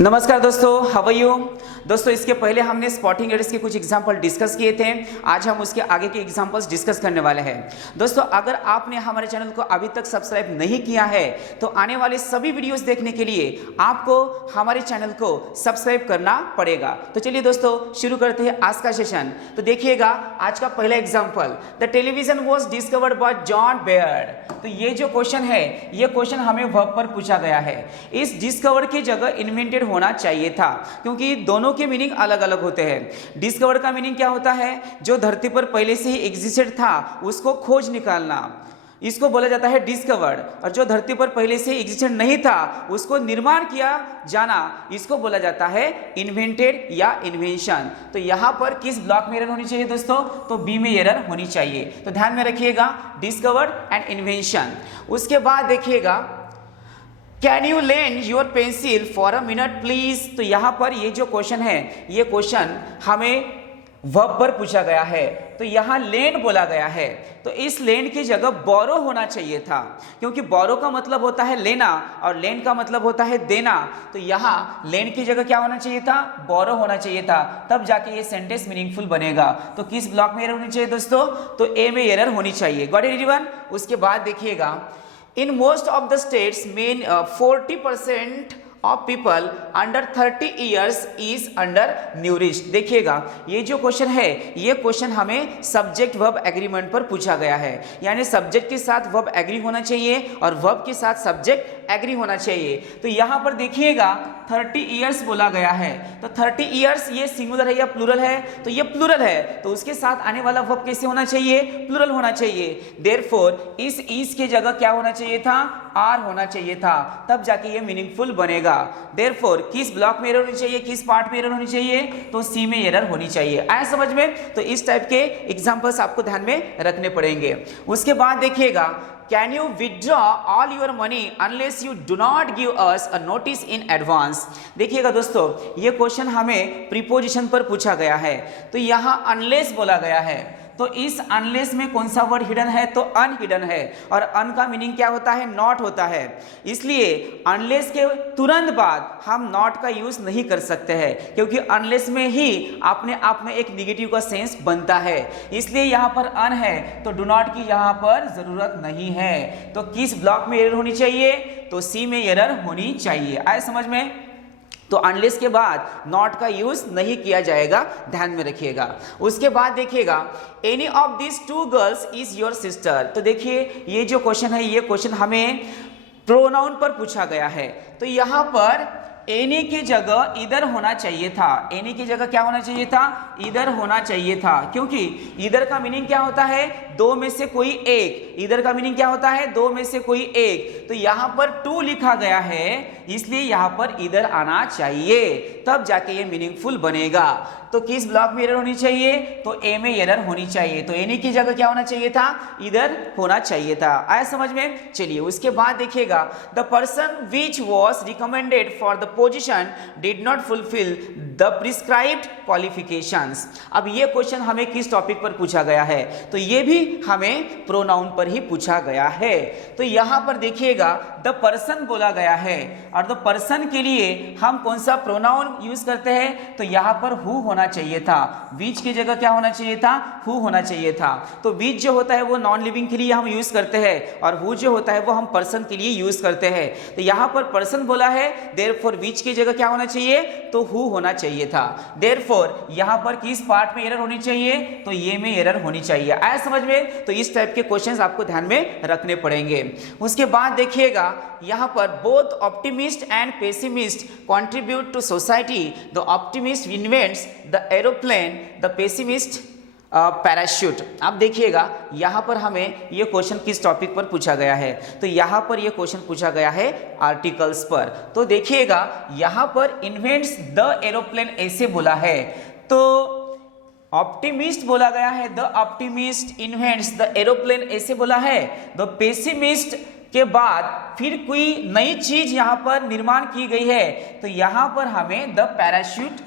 नमस्कार दोस्तों, how are you. दोस्तों, इसके पहले हमने स्पॉटिंग एरर्स के कुछ एग्जांपल डिस्कस किए थे। आज हम उसके आगे के एग्जांपल्स डिस्कस करने वाले हैं। दोस्तों, अगर आपने हमारे चैनल को अभी तक सब्सक्राइब नहीं किया है तो आने वाले सभी वीडियोस देखने के लिए आपको हमारे चैनल को सब्सक्राइब करना पड़ेगा। तो चलिए दोस्तों, शुरू करते हैं आज का सेशन। तो देखिएगा आज का पहला example, the television was discovered by John Baird. तो ये जो क्वेश्चन है, ये क्वेश्चन हमें वर्ब पर पूछा गया है। इस डिस्कवर की जगह इन्वेंटेड होना चाहिए था, क्योंकि दोनों के मीनिंग अलग अलग होते हैं। डिस्कवर का मीनिंग क्या होता है? जो धरती पर पहले से ही एग्जिस्टेड था उसको खोज निकालना, इसको बोला जाता है डिस्कवर्ड। और जो धरती पर पहले से एग्जिस्टेड नहीं था उसको निर्माण किया जाना, इसको बोला जाता है इन्वेंटेड या इन्वेंशन। तो यहाँ पर किस ब्लॉक में एरर होनी चाहिए दोस्तों? तो बी में एरर होनी चाहिए। तो ध्यान में रखिएगा, डिस्कवर्ड एंड इन्वेंशन। उसके बाद देखिएगा, can you lend your pencil for a minute please. तो यहाँ पर ये जो क्वेश्चन है, ये क्वेश्चन हमें वर्ब पर पूछा गया है। तो यहाँ लेंड बोला गया है, तो इस लेंड की जगह बोरो होना चाहिए था, क्योंकि बोरो का मतलब होता है लेना और लेंड का मतलब होता है देना। तो यहाँ लेंड की जगह क्या होना चाहिए था? बोरो होना चाहिए था, तब जाके ये सेंटेंस मीनिंगफुल बनेगा। तो किस ब्लॉक में एरर होनी चाहिए दोस्तों? तो ए में एरर होनी चाहिए। Got it everyone? उसके बाद देखिएगा, in most of the states mean 40% of people under 30 years is under nourished। देखिएगा, ये जो क्वेश्चन है, ये क्वेश्चन हमें सब्जेक्ट वर्ब एग्रीमेंट पर पूछा गया है। यानी सब्जेक्ट के साथ वर्ब एग्री होना चाहिए और वर्ब के साथ सब्जेक्ट एग्री होना चाहिए। तो यहाँ पर देखिएगा 30 ईयर्स बोला गया है। तो 30 ईयर्स ये सिंगुलर है या प्लूरल है? तो ये प्लूरल है, तो उसके साथ आने वाला वर्ब कैसे होना चाहिए? प्लूरल होना चाहिए। देयरफॉर इस इज की जगह क्या होना चाहिए था? आर होना चाहिए था, तब जाके ये मीनिंगफुल बनेगा। देयरफॉर किस ब्लॉक में एरर होनी चाहिए, किस पार्ट में एरर होनी चाहिए? तो सी में एरर होनी चाहिए। आया समझ में? तो इस टाइप के एग्जांपल्स आपको ध्यान में रखने पड़ेंगे। उसके बाद देखिएगा, Can you withdraw all your money unless you do not give us a notice in advance? देखिएगा दोस्तों, ये क्वेश्चन हमें प्रीपोजिशन पर पूछा गया है। तो यहाँ अनलेस बोला गया है, तो इस अनलेस में कौन सा वर्ड हिडन है? तो अनहिडन है। और अन का मीनिंग क्या होता है? नॉट होता है। इसलिए अनलेस के तुरंत बाद हम नॉट का यूज नहीं कर सकते हैं, क्योंकि अनलेस में ही अपने आप में एक निगेटिव का सेंस बनता है। इसलिए यहाँ पर अन है, तो डू नॉट की यहाँ पर जरूरत नहीं है। तो किस ब्लॉक में एरर होनी चाहिए? तो सी में एरर होनी चाहिए। आए समझ में? तो अनलेस के बाद नॉट का यूज नहीं किया जाएगा, ध्यान में रखिएगा। उसके बाद देखिएगा, any of this two girls is your sister. तो देखिए, ये जो क्वेश्चन है, ये क्वेश्चन हमें प्रोनाउन पर पूछा गया है। तो यहाँ पर एनी की जगह इधर होना चाहिए था। एनी की जगह क्या होना चाहिए था? इधर होना चाहिए था, क्योंकि इधर का मीनिंग क्या होता है? दो में से कोई एक। इधर का मीनिंग क्या होता है? दो में से कोई एक। तो यहाँ पर टू लिखा गया है, इसलिए यहाँ पर इधर आना चाहिए, तब जाके ये मीनिंगफुल बनेगा। तो किस ब्लॉक में एरर होनी चाहिए? तो ए में एरर होनी चाहिए। तो एनी की जगह क्या होना चाहिए था? इधर होना चाहिए था। आया समझ में? चलिए, उसके बाद देखिएगा, the person which was recommended for the position did not fulfil the prescribed qualifications. अब ये क्वेश्चन हमें किस टॉपिक पर पूछा गया है? तो ये भी हमें प्रोनाउन पर ही पूछा गया है। तो यहाँ पर देखिएगा, द पर्सन बोला गया है, और द पर्सन के लिए हम कौन सा प्रोनाउन यूज करते हैं? तो यहाँ पर हु होना चाहिए था। विच की जगह क्या होना चाहिए था? हु होना चाहिए था। तो विच जो होता है वो नॉन लिविंग के लिए हम यूज करते हैं, और हु जो होता है वो हम पर्सन के लिए यूज करते हैं। तो यहाँ पर पर्सन बोला है, देयरफॉर विच की जगह क्या होना चाहिए? तो हु होना चाहिए था। देयरफॉर यहाँ पर किस पार्ट में एरर होनी चाहिए? तो ये में एरर होनी चाहिए। आया समझ में? तो इस टाइप के क्वेश्चंस आपको ध्यान में रखने पड़ेंगे। उसके बाद देखिएगा, यहाँ पर both optimist and pessimist contribute to society. The optimist invents the aeroplane, the pessimist parachute. आप देखिएगा, यहाँ पर हमें ये क्वेश्चन किस टॉपिक पर पूछा गया है? तो यहाँ पर ये क्वेश्चन पूछा गया है आर्टिकल्स पर। तो देखिएगा, यहाँ पर इन्वेंट्स द एरोप्लेन ऐसे बोला है, तो ऑप्टिमिस्ट बोला गया है, the optimist invents the aeroplane ऐसे बोला है। द पेसिमिस्ट के बाद फिर कोई नई चीज यहाँ पर निर्माण की गई है, तो यहाँ पर हमें द पैराशूट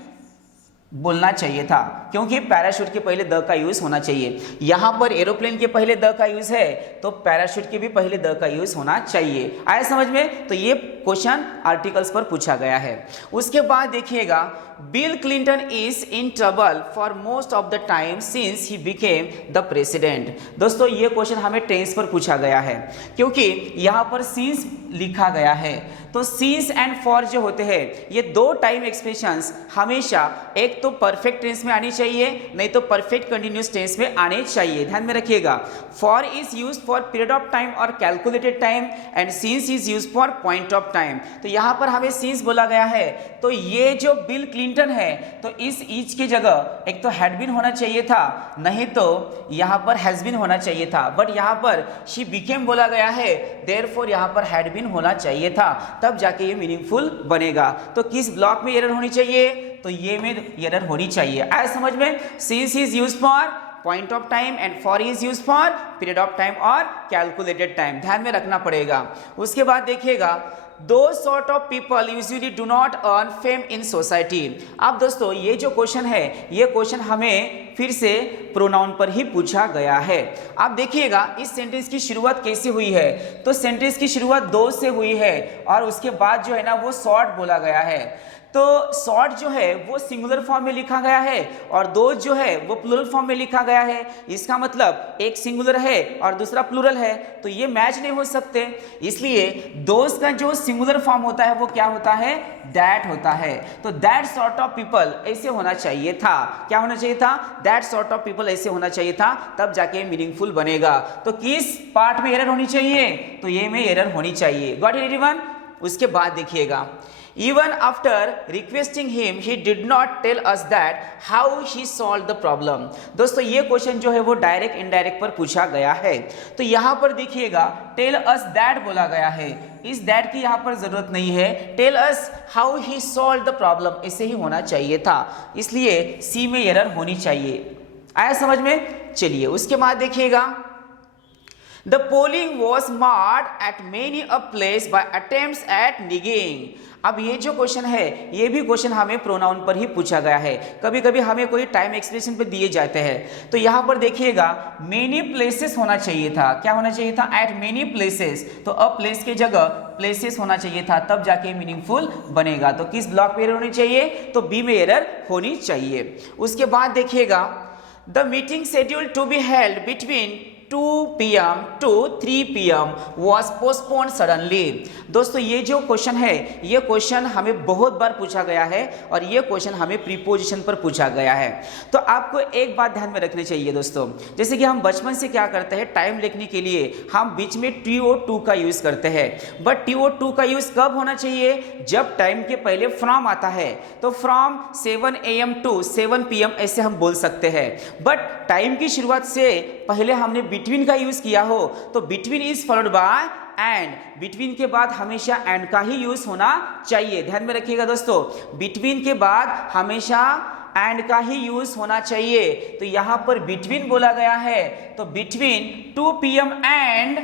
बोलना चाहिए था, क्योंकि पैराशूट के पहले द का यूज होना चाहिए। यहां पर एरोप्लेन के पहले द का यूज है तो पैराशूट के भी पहले द का यूज होना चाहिए। आया समझ में? तो ये क्वेश्चन आर्टिकल्स पर पूछा गया है। उसके बाद देखिएगा, bill Clinton is in trouble for most of the time since he became the president. दोस्तों ये क्वेश्चन हमें टेंस पर पूछा गया है, क्योंकि यहां पर सिंस लिखा गया है, तो सिंस एंड फॉर जो होते हैं ये दो टाइम एक्सप्रेशंस हमेशा एक तो परफेक्ट टेंस में आनी चाहिए, नहीं तो परफेक्ट कंटिन्यूअस टेंस में आने चाहिए। ध्यान में रखिएगा, for is use for period of time और calculated time and since is use for point of time. तो यहां पर हमें सिंस बोला गया है, तो ये जो बिल क्लिंटन है तो इस इज की जगह एक तो हैड बीन होना चाहिए था, नहीं तो यहां पर हैज बीन होना चाहिए था, बट यहां पर शी बिकेम बोला गया है, देयरफॉर यहां पर हैड बीन होना चाहिए था, तब जाके ये मीनिंगफुल बनेगा। तो किस ब्लॉक में एरर होनी चाहिए? तो ये में एरर होनी चाहिए। आया समझ में? Since is used for point of time and for is used for period of time और कैलकुलेटेड टाइम, ध्यान में रखना पड़ेगा। उसके बाद देखिएगा, Those sort of people usually do not earn fame in society। अब दोस्तों ये जो क्वेश्चन है, ये क्वेश्चन हमें फिर से प्रोनाउन पर ही पूछा गया है। आप देखिएगा इस सेंटेंस की शुरुआत कैसे हुई है, तो सेंटेंस की शुरुआत दो से हुई है और उसके बाद जो है ना वो शॉर्ट बोला गया है। तो शॉर्ट जो है वो सिंगुलर फॉर्म में लिखा गया है और दो जो है वो प्लूरल फॉर्म में लिखा गया है। इसका मतलब एक सिंगुलर है और दूसरा प्लूरल है, तो ये मैच नहीं हो सकते। इसलिए दोस्त का जो सिंगुलर फॉर्म होता है वो क्या होता है? दैट होता है। तो दैट सॉर्ट ऑफ पीपल ऐसे होना चाहिए था। क्या होना चाहिए था? दैट सॉर्ट ऑफ पीपल ऐसे होना चाहिए था, तब जाके मीनिंगफुल बनेगा। तो किस पार्ट में एरर होनी चाहिए? तो ये में एरर होनी चाहिए। Got it everyone? उसके बाद देखिएगा, Even after requesting him, he did not tell us that how he solved the problem। दोस्तों ये क्वेश्चन जो है वो डायरेक्ट इनडायरेक्ट पर पूछा गया है। तो यहाँ पर देखिएगा tell us that बोला गया है, इस that की यहाँ पर जरूरत नहीं है। tell us how he solved the problem ऐसे ही होना चाहिए था, इसलिए सी में एरर होनी चाहिए। आया समझ में? चलिए उसके बाद देखिएगा, The polling was marred at many a place by attempts at nigging। अब ये जो क्वेश्चन है ये भी क्वेश्चन हमें प्रोनाउन पर ही पूछा गया है। कभी कभी हमें कोई टाइम एक्सप्रेशन पे दिए जाते हैं, तो यहाँ पर देखिएगा मेनी प्लेसेस होना चाहिए था। क्या होना चाहिए था? Eight many places. तो अ प्लेस की जगह प्लेसेस होना चाहिए था, तब जाके मीनिंगफुल बनेगा। तो किस ब्लॉक में एरर होनी चाहिए? तो बी में एरर होनी चाहिए। उसके बाद देखिएगा, the meeting schedule to be held between 2 PM to 3 PM was postponed suddenly। दोस्तों ये जो क्वेश्चन है ये क्वेश्चन हमें बहुत बार पूछा गया है और ये क्वेश्चन हमें प्रीपोजिशन पर पूछा गया है। तो आपको एक बात ध्यान में रखनी चाहिए दोस्तों, जैसे कि हम बचपन से क्या करते हैं, टाइम लिखने के लिए हम बीच में TO2 का यूज़ करते हैं। बट TO2 का यूज़ कब होना चाहिए? जब टाइम के पहले फ्रॉम आता है। तो फ्रॉम 7 AM to 7 PM ऐसे हम बोल सकते हैं। बट टाइम की शुरुआत से पहले हमने बिटवीन का यूज किया हो तो between is followed bye and. Between के बाद हमेशा एंड का ही यूज होना चाहिए। ध्यान में रखिएगा दोस्तों, बिटवीन के बाद हमेशा एंड का ही यूज होना चाहिए। तो यहां पर बिटवीन बोला गया है, तो बिटवीन 2 PM एंड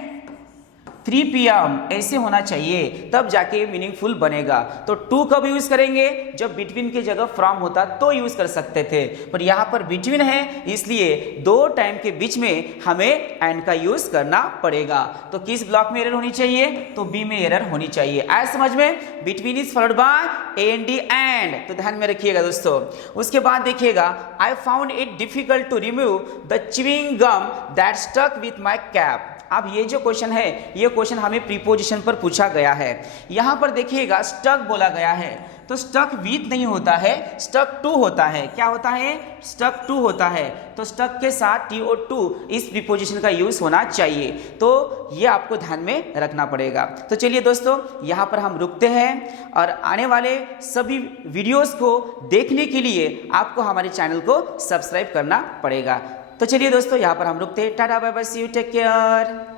3 PM ऐसे होना चाहिए, तब जाके मीनिंगफुल बनेगा। तो टू कब यूज करेंगे? जब बिटवीन की जगह फ्रॉम होता तो यूज कर सकते थे, पर यहां पर बिटवीन है इसलिए दो टाइम के बीच में हमें एंड का यूज करना पड़ेगा। तो किस ब्लॉक में एरर होनी चाहिए? तो बी में एरर होनी चाहिए। आया समझ में? Between is followed by AND and. तो ध्यान में रखिएगा दोस्तों। उसके बाद देखिएगा, I found it difficult to remove the chewing gum that stuck with my cap. अब ये जो क्वेश्चन है ये क्वेश्चन हमें प्रीपोजिशन पर पूछा गया है। यहां पर देखिएगा स्टक बोला गया है, तो स्टक विथ नहीं होता है, स्टक टू होता है। क्या होता है? स्टक टू होता है। तो स्टक के साथ TO2 इस प्रीपोजिशन का यूज होना चाहिए। तो ये आपको ध्यान में रखना पड़ेगा। तो चलिए दोस्तों यहाँ पर हम रुकते हैं और आने वाले सभी वीडियोस को देखने के लिए आपको हमारे चैनल को सब्सक्राइब करना पड़ेगा। तो चलिए दोस्तों यहाँ पर हम रुकते हैं। Tata bye bye, see you, take care.